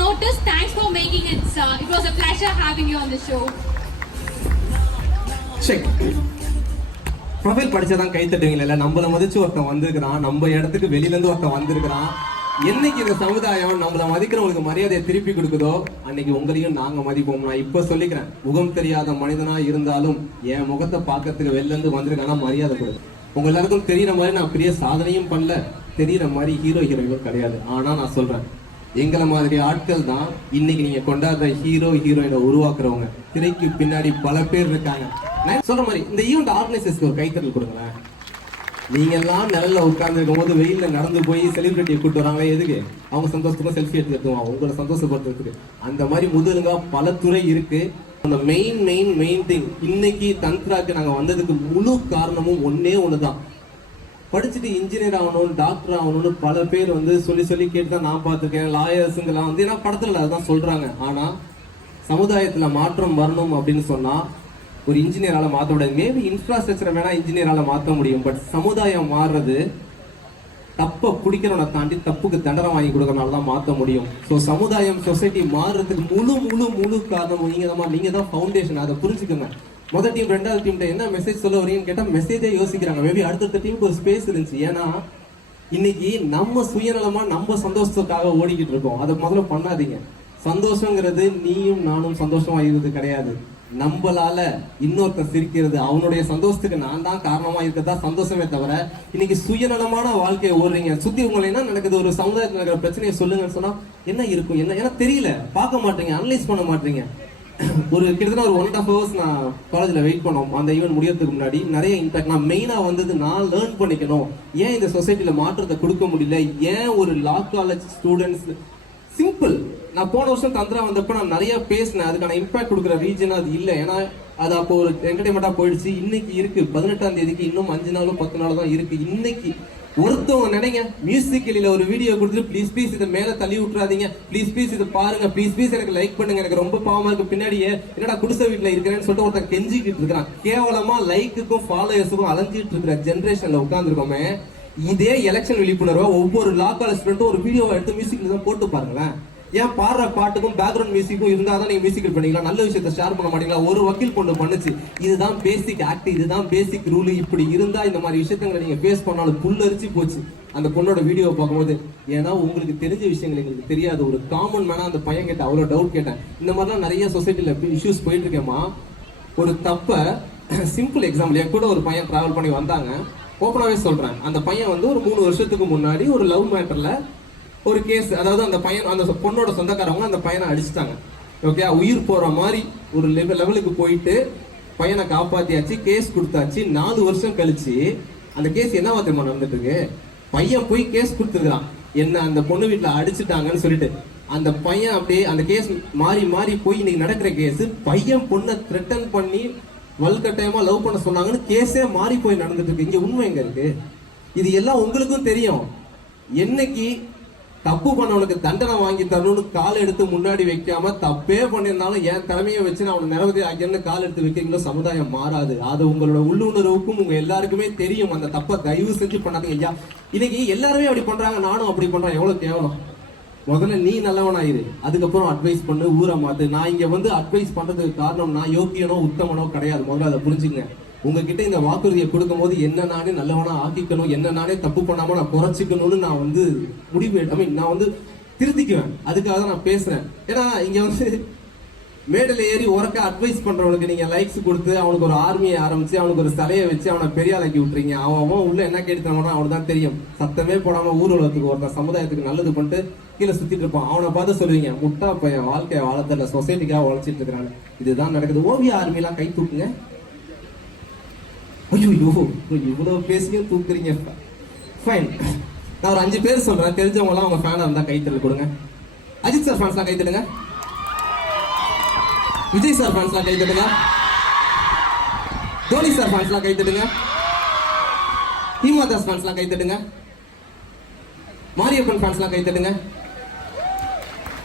notice. Thanks for making it. It was a pleasure having you on the show. Check. Profile படிச்சாதான் கை தட்டுவீங்களா? நம்மள மதிச்சு ஒருத்தன் வந்திருக்கிறான், நம்ம இடத்துக்கு வெளியில இருந்து ஒருத்தன் வந்திருக்கிறான். என்னைக்கு இந்த சமுதாயம் நம்மள மதிக்கிறவங்களுக்கு மரியாதையை திருப்பி கொடுக்குதோ அன்னைக்கு உங்களையும் நாங்க மதிப்போம். நான் இப்ப சொல்லிக்கிறேன், முகம் தெரியாத மனிதனா இருந்தாலும் என் முகத்தை பார்க்கறதுக்கு வெளில இருந்து வந்திருக்கானா மரியாதை கொடு. உங்க எல்லாருக்கும் தெரியற மாதிரி நான் பெரிய சாதனையும் பண்ணல, தெரியற மாதிரி ஹீரோயினும் கிடையாது. ஆனா நான் சொல்றேன், எங்களை மாதிரி ஆட்கள் தான் இன்னைக்கு நீங்க கொண்டாடுற ஹீரோயினை உருவாக்குறவங்க. திரைக்கு பின்னாடி பல பேர் இருக்காங்க. நான் சொல்ற மாதிரி இந்த ஈவெண்ட் ஆர்கனைசர்ஸ்க்கு ஒரு கைத்தறல் கொடுங்களேன். நீங்க எல்லாம் நிழல்ல உட்கார்ந்து இருக்கும் போது வெயில்ல நடந்து போய் செலிபிரிட்டியை கூட்டு வராங்க. எதுக்கு? அவங்க சந்தோஷத்துக்கும் செல்ஃபி எடுத்துக்குவாங்க, உங்களை சந்தோஷப்படுத்துறதுக்கு. அந்த மாதிரி முதுகுங்க பல துறை இருக்கு. அந்த மெயின் திங் இன்னைக்கு தந்த்ராக்கு நாங்க வந்ததுக்கு முழு காரணமும் ஒன்னே ஒண்ணுதான். படிச்சுட்டு இன்ஜினியர் ஆகணும், டாக்டர் ஆகணும்னு பல பேர் வந்து சொல்லி கேட்டு தான் நான் பார்த்துருக்கேன். லாயர்ஸுங்கெல்லாம் வந்து ஏன்னா படத்துல அதுதான் சொல்றாங்க. ஆனா சமுதாயத்துல மாற்றம் வரணும் அப்படின்னு சொன்னா ஒரு இன்ஜினியரால மாற்ற முடியாது. மேபி இன்ஃப்ராஸ்ட்ரக்சரை வேணா இன்ஜினியரால மாற்ற முடியும். பட் சமுதாயம் மாறுறது தப்பை பிடிக்கிறவனை தாண்டி தப்புக்கு தண்டனை வாங்கி கொடுக்கறனால தான் மாற்ற முடியும். ஸோ சமுதாயம் சொசைட்டி மாறுறதுக்கு முழு காரணம் நீங்க தான் ஃபவுண்டேஷன். அதை புரிஞ்சுக்கோங்க. முதல் டீம் ரெண்டாவது டீம் என்ன மெசேஜ் சொல்ல வரீங்கன்னு கேட்டா மெசேஜே யோசிக்கிறாங்க. மேபி அடுத்த டீமுக்கு ஒரு ஸ்பேஸ் இருந்துச்சு. ஏன்னா இன்னைக்கு நம்ம சுயநலமா நம்ம சந்தோஷத்துக்காக ஓடிக்கிட்டு இருக்கோம். அதை முதல்ல பண்ணாதீங்க. சந்தோஷங்கிறது நீயும் நானும் சந்தோஷமா இருக்கிறது கிடையாது. நம்மளால இன்னொருத்தர் சிரிக்கிறது, அவனுடைய சந்தோஷத்துக்கு நான் தான் காரணமா இருக்கிறதா சந்தோஷமே தவிர இன்னைக்கு சுயநலமான வாழ்க்கையை ஓடுறீங்க. சுத்தி உங்களை என்ன நடக்குது, ஒரு சமுதாயத்தில் நடக்கிற பிரச்சனையை சொல்லுங்கன்னு சொன்னா என்ன இருக்கும், என்ன ஏன்னா தெரியல, பார்க்க மாட்டீங்க, அனலைஸ் பண்ண மாட்டீங்க. ஒரு கிட்டத்தட்ட ஒரு 1.5 hours நான் காலேஜில் வெயிட் பண்ணோம். அந்த ஈவென்ட் முடியறதுக்கு முன்னாடி நிறைய இம்பாக்ட். நான் மெயினாக வந்தது நான் லேர்ன் பண்ணிக்கணும். ஏன் இந்த சொசைட்டியில் மாற்றத்தை கொடுக்க முடியல, ஏன் ஒரு லா காலேஜ் ஸ்டூடெண்ட்ஸ் சிம்பிள். நான் போன வருஷம் தந்திரா வந்தப்ப நான் நிறைய பேசினேன். அதுக்கான இம்பாக்ட் கொடுக்குற ரீஜன் அது இல்லை. ஏன்னா அது அப்போ ஒரு என்டர்டைன்மெண்ட்டாக போயிடுச்சு. இன்னைக்கு இருக்கு 18ஆம் தேதிக்கு இன்னும் 5 நாளோ 10 நாளோ தான் இருக்கு. இன்னைக்கு ஒருத்தவங்க நினைங்க, மியூசிக்கலில ஒரு வீடியோ கொடுத்துட்டு ப்ளீஸ் இதை மேல தள்ளி விட்டுறாதீங்க, ப்ளீஸ் இதை பாருங்க, ப்ளீஸ் எனக்கு லைக் பண்ணுங்க, எனக்கு ரொம்ப பாவமா இருக்கு, பின்னாடியே என்னடா குடிசை வீட்டுல இருக்கிறேன்னு சொல்லிட்டு ஒருத்தன் கெஞ்சிக்கிட்டு இருக்கிறான். கேவலமா லைக்குக்கும் ஃபாலோயர்ஸுக்கும் அலைஞ்சிட்டு இருக்கிற ஜென்ரேஷன்ல உட்காந்துருக்கோமே. இதே எலெக்ஷன் விழிப்புணர்வை ஒவ்வொரு லா காலேஜ் ஸ்டூடெண்ட்டும் ஒரு வீடியோவை எடுத்து மியூசிக்ல தான் போட்டு பாருங்களேன். ஏன் பாடுற பாட்டுக்கும் பேக்ரவுண்ட் மியூசிக்கும் இருந்தால் தான் நீங்கள் மியூசிக்கல் பண்ணிக்கலாம், நல்ல விஷயத்தை ஷேர் பண்ண மாட்டீங்களா? ஒரு வக்கீல் பொண்ணு பண்ணுச்சு. இதுதான் பேசிக் ஆக்ட், இதுதான் பேசிக் ரூல். இப்படி இருந்தால் இந்த மாதிரி விஷயங்களை நீங்கள் ஃபேஸ் பண்ணாலும் புல்லரிச்சு போச்சு அந்த பொண்ணோட வீடியோவை பார்க்கும்போது. ஏன்னா உங்களுக்கு தெரிஞ்ச விஷயங்கள் எங்களுக்கு தெரியாது. ஒரு காமன் மேனா அந்த பையன் கேட்டேன், அவ்வளோ டவுட் கேட்டேன். இந்த மாதிரிலாம் நிறைய சொசைட்டியில் இஷ்யூஸ் போயிட்டு இருக்கேம்மா. ஒரு தப்பை சிம்பிள் எக்ஸாம்பிள், என் கூட ஒரு பையன் ட்ராவல் பண்ணி வந்தாங்க. ஓப்பனாகவே சொல்கிறேன், அந்த பையன் வந்து ஒரு 3 வருஷத்துக்கு முன்னாடி ஒரு லவ் மேட்டரில் ஒரு கேஸ், அதாவது அந்த பையன் அந்த பொண்ணோட சொந்தக்காரவங்க அந்த பையனை அடிச்சுட்டாங்க. ஓகே, உயிர் போற மாதிரி ஒரு லெவலுக்கு போயிட்டு பையனை காப்பாத்தியாச்சு, கேஸ் கொடுத்தாச்சு. 4 வருஷம் கழிச்சு அந்த கேஸ் என்ன தெரியுமா நடந்துட்டு இருக்கு? பையன் போய் கேஸ் கொடுத்துருக்கான், என்ன அந்த பொண்ணு வீட்டுல அடிச்சுட்டாங்கன்னு சொல்லிட்டு. அந்த பையன் அப்படியே அந்த கேஸ் மாறி போய் இன்னைக்கு நடக்கிற கேஸ், பையன் பொண்ணை த்ரெட்டன் பண்ணி வல்கட்டாயமா லவ் பண்ண சொன்னாங்கன்னு கேஸே மாறி போய் நடந்துட்டு இருக்கு. இங்க உண்மை எங்க இருக்கு? இது எல்லாம் உங்களுக்கும் தெரியும். என்னைக்கு தப்பு பண்ணவனுக்கு தண்டனை வாங்கி தரணும்னு கால் எடுத்து முன்னாடி வைக்காம, தப்பே பண்ணியிருந்தாலும் என் தலைமையை வச்சு நான் அவனை நிரவதி ஆகியன்னு கால் எடுத்து வைக்கிறீங்களோ சமுதாயம் மாறாது. அது உங்களோட உள்ளுணர்வுக்கும் உங்க எல்லாருக்குமே தெரியும். அந்த தப்பை தயவு செஞ்சு பண்ணாதீங்க ஐயா. இன்னைக்கு எல்லாருமே அப்படி பண்றாங்க, நானும் அப்படி பண்றேன். எவ்வளவு கேவலம். முதல்ல நீ நல்லவனாயிரு, அதுக்கப்புறம் அட்வைஸ் பண்ணு, ஊரை மாத்து. நான் இங்க வந்து அட்வைஸ் பண்றதுக்கு காரணம் நான் யோக்கியனோ உத்தமனோ கிடையாது. முதல்ல அதை புரிஞ்சுங்க. உங்ககிட்ட இந்த வாக்குறுதியை கொடுக்கும் போது என்ன நானே நல்லவனா ஆக்கிக்கணும், என்ன நானே தப்பு பண்ணாம நான் குறைச்சிக்கணும்னு நான் வந்து முடிவு நான் வந்து திருத்திக்குவேன். அதுக்காக தான் நான் பேசுறேன். ஏன்னா இங்க வந்து மேடல ஏறி உரக்க அட்வைஸ் பண்றவனுக்கு நீங்க லைக்ஸ் கொடுத்து அவனுக்கு ஒரு ஆர்மியை ஆரம்பிச்சு அவனுக்கு ஒரு தலையை வச்சு அவனை பெரிய ஆளாக்கி விட்டுறீங்க. அவன் உள்ள என்ன கேட்டு தரமாட்டான் அவனுக்கு தான் தெரியும். சத்தமே போடாம ஊர் உலகத்துக்கு ஒருத்தன் சமுதாயத்துக்கு நல்லது பண்ணிட்டு கீழே சுத்திட்டு இருப்பான். அவனை பார்த்து சொல்லுவீங்க, முட்டா பையன் வாழ்க்கையை வாழத்துல சொசைட்டிக்காக உழைச்சிட்டு இருக்கிறாங்க. இதுதான் நடக்குது. ஓவிய ஆர்மிலாம் கை தூக்குங்க. ஐயோ இவ்வளவு பேசியே தூக்குறீங்க. ஃபைன், நான் ஒரு 5 பேர் சொல்றேன். தெரிஞ்சவங்க எல்லாம் அவங்க ஃபேனா இருந்தா கைத்தறல் கொடுங்க. அஜித் சார் ஃபேன்ஸ்லாம் கைத்தடுங்க. விஜய் சார் ஃபேன்ஸ்லாம் கைத்தடுங்க. தோனி சார் ஃபேன்ஸ்லாம் கைத்தடுங்க. ஹீமாதாஸ் ஃபேன்ஸ்லாம் கைத்தடுங்க. மாரியப்பன் ஃபேன்ஸ்லாம் கைத்தடுங்க.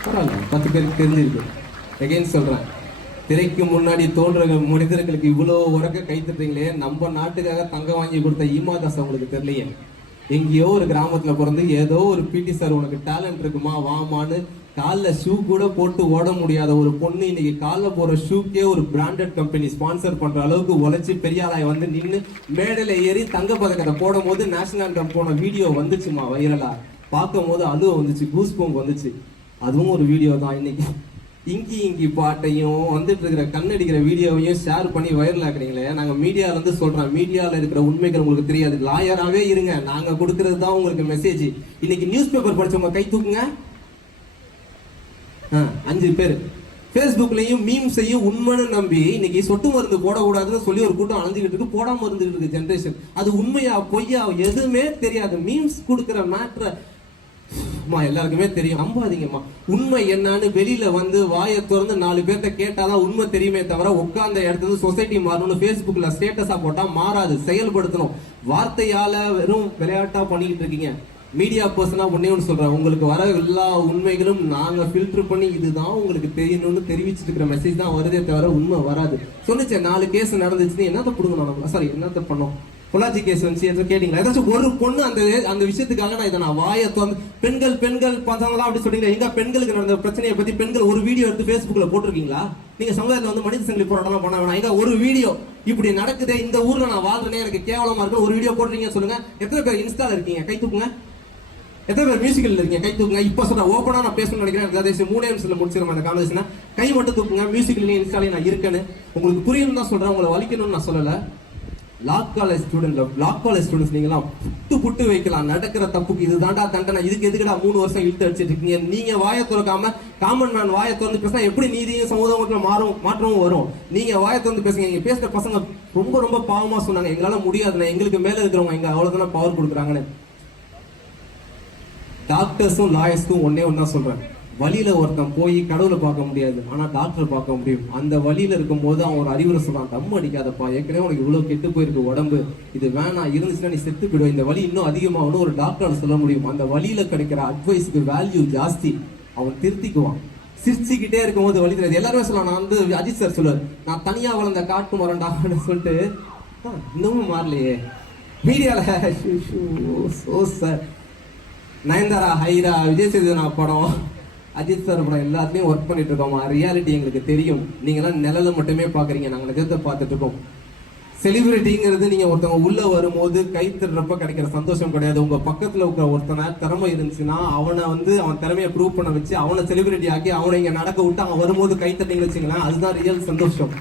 பரவாயில்ல, 10 பேருக்கு தெரிஞ்சிருக்கு. எகைன் சொல்றேன், திரைக்கு முன்னாடி தோன்ற மனிதர்களுக்கு இவ்வளோ உறக்க கைத்தட்டீங்களே. நம்ம நாட்டுக்காக தங்கம் வாங்கி கொடுத்த ஈமாதாஸ் அவங்களுக்கு தெரியலையே. எங்கேயோ ஒரு கிராமத்துல பிறந்து ஏதோ ஒரு பிடி சார் உனக்கு டேலண்ட் இருக்குமா வாமான்னு காலில் ஷூ கூட போட்டு ஓட முடியாத ஒரு பொண்ணு இன்னைக்கு காலில் போற ஷூக்கே ஒரு பிராண்டட் கம்பெனி ஸ்பான்சர் பண்ற அளவுக்கு உழைச்சி பெரிய ஆளாய் வந்து நின்று மேடையில ஏறி தங்க பதக்கத்தை போடும் போது நேஷனல் ஆண்டம் போன வீடியோ வந்துச்சுமா வைரலா. பார்க்கும் போது அழுவ வந்துச்சு, கூஸ்பம்ப் வந்துச்சு. அதுவும் ஒரு வீடியோ தான். இன்னைக்கு இங்கி இங்கி பாட்டையும் வந்துட்டு இருக்கிற கண்ணடிக்கிற வீடியோவையும் ஷேர் பண்ணி வைரல் ஆக்குறீங்களே. நாங்க மீடியால இருந்து சொல்றோம், மீடியால இருக்கிற உண்மைகள் உங்களுக்கு தெரியாது. லாயராகவே இருங்க, நாங்க கொடுக்கறது தான் உங்களுக்கு மெசேஜ். இன்னைக்கு நியூஸ் பேப்பர் படிச்சவங்க கை தூக்குங்க. 5 பேர் ஃபேஸ்புக்லயும் மீம்ஸையும் உண்மைன்னு நம்பி இன்னைக்கு சொட்டு மருந்து போடக்கூடாதுன்னு சொல்லி ஒரு கூட்டம் அலைஞ்சிக்கிட்டு இருக்கு. போடாம இருந்துகிட்டு இருக்கு ஜென்ரேஷன். அது உண்மையா பொய்யா எதுவுமே தெரியாது. மீம்ஸ் கொடுக்குற மேட்ரை எல்லாருக்குமே தெரியும். நம்பாதீங்கம்மா. உண்மை என்னன்னு வெளியில வந்து வாயை திறந்து 4 பேர்த்த கேட்டாதான் உண்மை தெரியுமே தவிர உட்கார்ந்த இடத்துல சொசைட்டி மாறணும்னு ஃபேஸ்புக்ல ஸ்டேட்டஸா போட்டா மாறாது. செயல்படுத்தணும். வார்த்தையால வெறும் விளையாட்டா பண்ணிக்கிட்டு இருக்கீங்க. மீடியா பர்சனா ஒன்னே ஒன்று சொல்றேன், உங்களுக்கு வர எல்லா உண்மைகளும் நாங்க ஃபில்டர் பண்ணி இதுதான் உங்களுக்கு தெரியணும்னு தெரிவிச்சிட்டு இருக்கிற மெசேஜ் தான் வருதே தவிர உண்மை வராது. சொன்னிச்சேன் 4 கேஸ் நடந்துச்சுன்னு என்னத்த பிடுங்கணும், சாரி என்னத்த பண்ணோம், பொள்ளாச்சி கேஸ் வந்துச்சு என்று கேட்டீங்களா? ஏதாச்சும் ஒரு பொண்ணு அந்த விஷயத்துக்காக நான் இதை நான் வாயை திறந்து பெண்கள் பசங்களாம் அப்படி சொல்றீங்க. எங்க பெண்களுக்கு நடந்த பிரச்சனையை பத்தி பெண்கள் ஒரு வீடியோ எடுத்து ஃபேஸ்புக்ல போட்டிருக்கீங்களா? நீங்க சமுதாயத்துல வந்து மனித சங்கிலி போராட்டம் பண்ண வேணாம். எங்க ஒரு வீடியோ இப்படி நடக்குதே, இந்த ஊர்ல நான் வாழ்றேனே எனக்கு கேவலமா இருக்கு, ஒரு வீடியோ போடுறீங்க சொல்லுங்க. எத்தனை பேர் இன்ஸ்டால இருக்கீங்க கை தூக்குங்க. எத்தனை பேர் மியூசிக்கல் இருக்கீங்க கை தூக்குங்க. இப்ப சொல்ற ஓப்பனா நான் பேசணும்னு நினைக்கிறேன். 3 நிமிஷத்துல முடிச்சிடும் அந்த கான்வர்சேஷனை. கை மட்டும் தூக்குங்க. மியூசிக்கல்லையும் இன்ஸ்டாலையும் நான் இருக்கேன்னு உங்களுக்கு புரியணும் தான் சொல்றேன், உங்களை வலிக்கணும்னு நான் சொல்லல. லா காலேஜ் ஸ்டூடெண்ட்ஸ் நீங்களாம் புட்டு வைக்கலாம். நடக்கிற தப்புக்கு இது தாண்டா தண்டனை, இதுக்கு எதுக்குடா 3 வருஷம் இழுத்து அடிச்சிட்டு இருக்கீங்க? நீங்க வாயை திறக்காம காமன் மேன் வாயை திறந்து பேசினா எப்படி நீதியும் சமூகத்துல மாற்றமும் வரும்? நீங்க வாயை திறந்து பேசுங்க. இங்க பேசுற பசங்க ரொம்ப ரொம்ப பாவமா சொன்னாங்க, எங்களால முடியாதுண்ணே, எங்களுக்கு மேல இருக்கிறவங்க எங்க அவ்வளவுதானே பவர் கொடுக்குறாங்கன்னு. டாக்டர்ஸும் லாயர்ஸ்க்கும் ஒன்னே ஒன்னா சொல்றேன், வழியில ஒருத்தன் போய் கடவுளை பார்க்க முடியாது, ஆனா டாக்டரை பார்க்க முடியும். அந்த வழியில இருக்கும் போது அவன் ஒரு அறிவுரை சொல்றான், தம்மு அடிக்காதப்பா, ஏற்கனவே உனக்கு இவ்வளவு கெட்டு போயிருக்கு உடம்பு, இது வேணாம், இருந்துச்சுன்னா நீ செத்து போயிடுவோம், இந்த வலி இன்னும் அதிகமாகணும் ஒரு டாக்டரால் சொல்ல முடியும். அந்த வழியில கிடைக்கிற அட்வைஸுக்கு வேல்யூ ஜாஸ்தி. அவன் திருத்திக்குவான். சிரிச்சுக்கிட்டே இருக்கும் போது வழி தெரியாது. எல்லாருமே சொல்லலாம், நான் வந்து அஜித் சார் சொல்லுவார், நான் தனியா வளர்ந்த காட்டு மரண்டான்னு சொல்லிட்டு இன்னமும் மாறலையே மீடியால. சார் நயன்தாரா, ஹைரா, விஜய் சேதுனா படம், அஜித் சார் படம் எல்லாத்துலயும் ஒர்க் பண்ணிட்டு இருக்கோமா. ரியாலிட்டி எங்களுக்கு தெரியும். நீங்களாம் நிழல மட்டுமே பாக்குறீங்க, நாங்க நிஜத்தை பார்த்துட்டு இருக்கோம். செலிபிரிட்டிங்கிறது நீங்க ஒருத்தவங்க உள்ள வரும்போது கை தட்டுறப்ப கிடைக்கிற சந்தோஷம் கிடையாது. உங்க பக்கத்துல இருக்கிற ஒருத்தனை திறமை இருந்துச்சுன்னா அவனை வந்து அவன் திறமையை ப்ரூவ் பண்ண வச்சு அவனை செலிபிரிட்டி ஆக்கி அவனை இங்க நடக்க விட்டு அவன் வரும்போது கை தட்டிங்கன்னு வச்சுங்களேன், அதுதான் ரியல் சந்தோஷம்.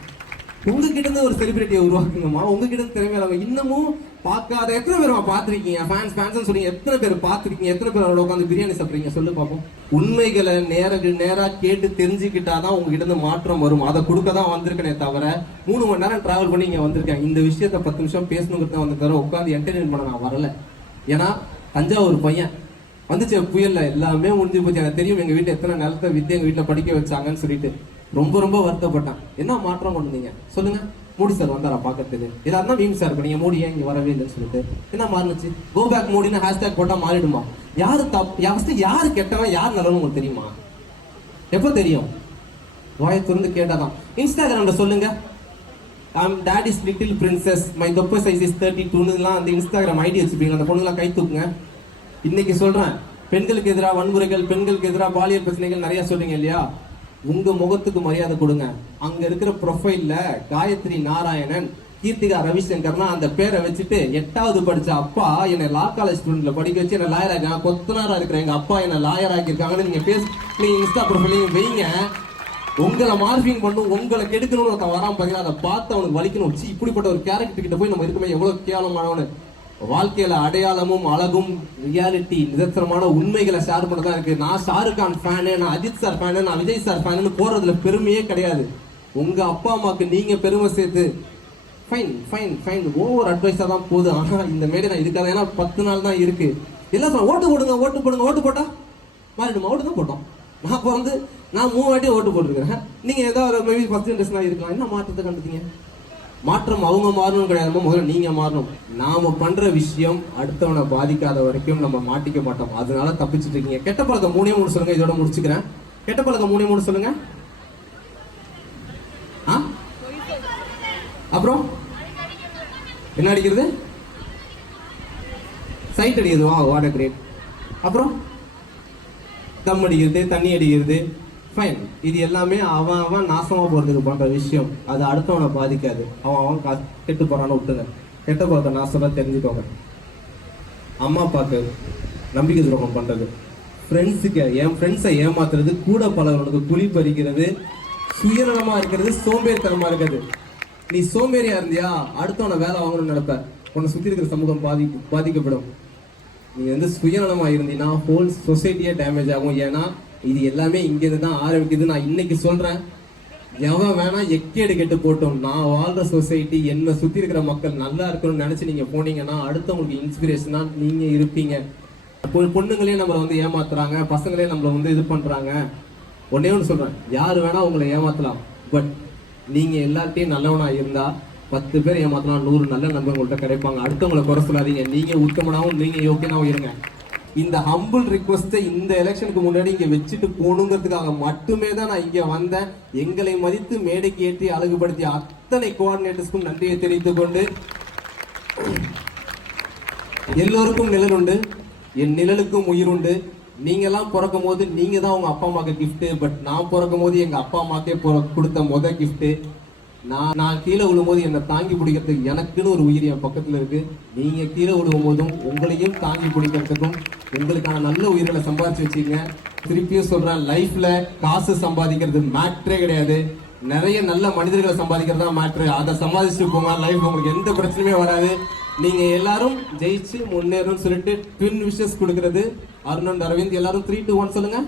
உங்ககிட்ட இருந்து ஒரு செலிபிரிட்டியை உருவாக்குங்கம்மா. உங்ககிட்ட இருந்து திறமையில இன்னமும் பார்க்காத எத்தனை பேர் பார்த்துருக்கீங்க? ஃபேன்ஸ் சொல்றீங்க, எத்தனை பேர் பார்த்துருக்கீங்க? எத்தனை பேர் அவரோட உட்காந்து பிரியாணி சாப்பிட்றீங்க? சொல்லு பார்ப்போம். உண்மைகளை நேரா கேட்டு தெரிஞ்சுக்கிட்டாதான் உங்ககிட்ட இருந்து மாற்றம் வரும். அதை கொடுக்க தான் வந்திருக்கனே தவிர 3 மணி நேரம் டிராவல் பண்ணி இங்க வந்திருக்கேன். இந்த விஷயத்த 10 நிமிஷம் பேசணுங்கிறத வந்து தவிர உட்காந்து என்டர்டெயின் பண்ண நான் வரல. ஏன்னா தஞ்சாவூர் பையன் வந்துச்சு புயல்ல எல்லாமே முடிஞ்சு போச்சு. எனக்கு தெரியும் எங்க வீட்டுல எத்தனை நிலத்தை வித்து எங்க வீட்டுல படிக்க வச்சாங்கன்னு சொல்லிட்டு ரொம்ப ரொம்ப வருத்தப்பட்டேன். என்ன மாற்றம் கொண்டு வந்தீங்க சொல்லுங்க? மோடி சார் வந்தாரா பாக்கிறதுக்கு? எல்லாரும் தான் மீம் சார் பண்ணீங்க, மோடி ஏன் இங்க வரவே இல்லைன்னு சொல்லிட்டு. என்ன மாறினுச்சு? கோ பேக் மோடின்னு ஹேஷ்டேக் போட்டா மாறிடுமா? யாரு கெட்டவன் யார் நல்லவன் உங்களுக்கு தெரியுமா? எப்ப தெரியும்? வாயை திறந்து கேட்டாதான். இன்ஸ்டாகிராம்ல சொல்லுங்க, டாடிஸ் லிட்டில் பிரின்சஸ், மை தொப்பை சைஸ் இஸ் 32 அந்த இன்ஸ்டாகிராம் ஐடி வச்சுப்பீங்க. அந்த பொண்ணுலாம் கை தூக்குங்க. இன்னைக்கு சொல்றேன், பெண்களுக்கு எதிராக வன்முறைகள், பெண்களுக்கு எதிராக பாலியல் பிரச்சனைகள் நிறைய சொல்றீங்க இல்லையா? உங்க முகத்துக்கு மரியாதை கொடுங்க. அங்க இருக்கிற ப்ரொஃபைல்ல காயத்ரி நாராயணன், கீர்த்திகா ரவிசங்கர்னா அந்த பேரை வச்சுட்டு 8வது படிச்ச அப்பா என்னை லா காலேஜ் ஸ்டூடெண்ட்ல படிக்க வச்சு என்ன லாயர் ஆக்கி, கொத்தனாரா இருக்கிற எங்க அப்பா என்ன லாயர் ஆக்கியிருக்காங்கன்னு நீங்க இன்ஸ்டா ப்ரொஃபைலையும் வைங்க. உங்களை மார்பிங் பண்ணும், உங்களை கெடுக்கணும்னு ஒருத்தன் வராம பாத்தீங்கன்னா அதை பார்த்து அவனுக்கு வலிக்கணும். இப்படிப்பட்ட ஒரு கேரக்டர் கிட்ட போய் நம்ம இருக்குமே எவ்வளவு கேவலமானவனு. வாழ்க்கையில அடையாளமும் அழகும் ரியாலிட்டி நிதர்சனமான உண்மைகளை ஷேர் பண்ணதான் இருக்கு. நான் ஷாருக் கான் ஃபேனு, நான் அஜித் சார் ஃபேனு, நான் விஜய் சார் ஃபேனு போறதுல பெருமையே கிடையாது. உங்க அப்பா அம்மாக்கு நீங்க பெருமை சேர்த்து ஃபைன் ஓவர் அட்வைஸா தான் போகுது. ஆனா இந்த மேடை நான் இதுக்காக, ஏன்னா 10 நாள் தான் இருக்கு. எல்லாம் ஓட்டு போடுங்க, ஓட்டு போட்டா மாறிடுமா? ஓட்டு தான் போட்டோம். நான் 3 வாட்டி ஓட்டு போட்டுருக்கேன். நீங்க ஏதாவது மேபி ஃபர்ஸ்ட் ஜென்ரேஷனா இருக்கலாம். என்ன மாற்றத்தை கண்டுட்டீங்க? மாற்றம் அவங்க மாறணும் கிடையாது, முதல்ல நீங்க மாறணும். நாம பண்ற விஷயம் அடுத்தவனை பாதிக்காத வரைக்கும் நம்ம மாட்டிக்க மாட்டோம். அதனால தப்பிச்சுட்டு இருக்கீங்க. கெட்ட பழக்கம் 3 சொல்லுங்க, இதோட முடிச்சுக்கிறேன். கெட்ட பழக்கம் 3 சொல்லுங்க. அப்புறம் என்ன அடிக்கிறது? சைட் அடிக்கிறது வாட் கிரேட். அப்புறம் தம் அடிக்கிறது, தண்ணி அடிக்கிறது, ஃபைன். இது எல்லாமே அவன் நாசமாக போகிறதுக்கு பண்ணுற விஷயம். அது அடுத்தவனை பாதிக்காது. அவன் கெட்டு போகிறான்னு விட்டுங்க. கெட்ட போகிறத நான் சொல்ல தெரிஞ்சுக்கோங்க. அம்மா அப்பாவுக்கு நம்பிக்கை துரோகம் பண்ணுறது, ஃப்ரெண்ட்ஸுக்கு என் ஃப்ரெண்ட்ஸை ஏமாத்துறது, கூட பழகிறவனுக்கு குழி பறிக்கிறது, சுயநலமாக இருக்கிறது, சோம்பேறித்தனமாக இருக்கிறது. நீ சோம்பேறியாக இருந்தியா அடுத்தவனை வேலை வாங்கணும்னு நினைப்ப, உன்னை சுற்றி இருக்கிற சமூகம் பாதிக்கப்படும். நீ வந்து சுயநலமாக இருந்தீங்கன்னா ஹோல் சொசைட்டியே டேமேஜ் ஆகும். ஏன்னா இது எல்லாமே இங்கேருந்து தான் ஆரம்பிக்குது. நான் இன்னைக்கு சொல்கிறேன், எவன் வேணா எக்கேடு கெட்டு போட்டோம். நான் வாழ்கிற சொசைட்டி, என்னை சுற்றி இருக்கிற மக்கள் நல்லா இருக்கணும்னு நினச்சி நீங்கள் போனீங்கன்னா அடுத்தவங்களுக்கு இன்ஸ்பிரேஷனாக நீங்கள் இருப்பீங்க. பொண்ணுங்களே நம்மளை வந்து ஏமாத்துறாங்க, பசங்களே நம்மளை வந்து இது பண்ணுறாங்க. ஒன்னே ஒன்று சொல்கிறேன், யார் வேணா உங்களை ஏமாற்றலாம். பட் நீங்கள் எல்லார்ட்டையும் நல்லவனாக இருந்தால் 10 பேர் ஏமாத்தலாம், 100 நல்ல நண்பர்கள் உங்கள்கிட்ட கிடைப்பாங்க. அடுத்தவங்களை குறை சொல்லாதீங்க. நீங்கள் உத்தமனாகவும் நீங்கள் யோக்கியனாகவும் இருங்க. இந்த ஹம்பிள் ரிக்வஸ்ட்டை இந்த எலெக்ஷனுக்கு முன்னாடி இங்கே வச்சுட்டு போகணுங்கிறதுக்காக மட்டுமே தான் நான் இங்கே வந்தேன். எங்களை மதித்து மேடைக்கு ஏற்றி அழகுபடுத்திய அத்தனை கோஆர்டினேட்டர்ஸ்க்கும் நன்றியை தெரிவித்துக் கொண்டு, எல்லோருக்கும் நிழல் உண்டு, என் நிழலுக்கும் உயிர் உண்டு. நீங்கெல்லாம் பிறக்கும் போது நீங்கள் தான் உங்கள் அப்பா அம்மாவுக்கு கிஃப்ட்டு. பட் நான் பிறக்கும் போது எங்கள் அப்பா அம்மாக்கே கொடுத்த கிஃப்ட்டு. நான் கீழே விழும்போது என்னை தாங்கி பிடிக்கிறதுக்கு எனக்குன்னு ஒரு உயிர் என் பக்கத்தில் இருக்கு. நீங்கள் கீழே விழுவும் போதும் உங்களையும் தாங்கி பிடிக்கிறதுக்கும் உங்களுக்கான நல்ல உயிர்களை சம்பாதிச்சு வச்சுக்கங்க. திருப்பியும் சொல்கிறேன், லைஃப்பில் காசு சம்பாதிக்கிறது மேட்ரே கிடையாது. நிறைய நல்ல மனிதர்களை சம்பாதிக்கிறது தான் மேட்ரு. அதை சம்பாதிச்சுட்டு போங்க, லைஃப் உங்களுக்கு எந்த பிரச்சனையுமே வராது. நீங்கள் எல்லாரும் ஜெயிச்சு முன்னேறும்னு சொல்லிட்டு ட்வின் விஷஸ் கொடுக்கறது அருண் அண்ட் அரவிந்த். எல்லாரும் 3, 2, 1 சொல்லுங்க.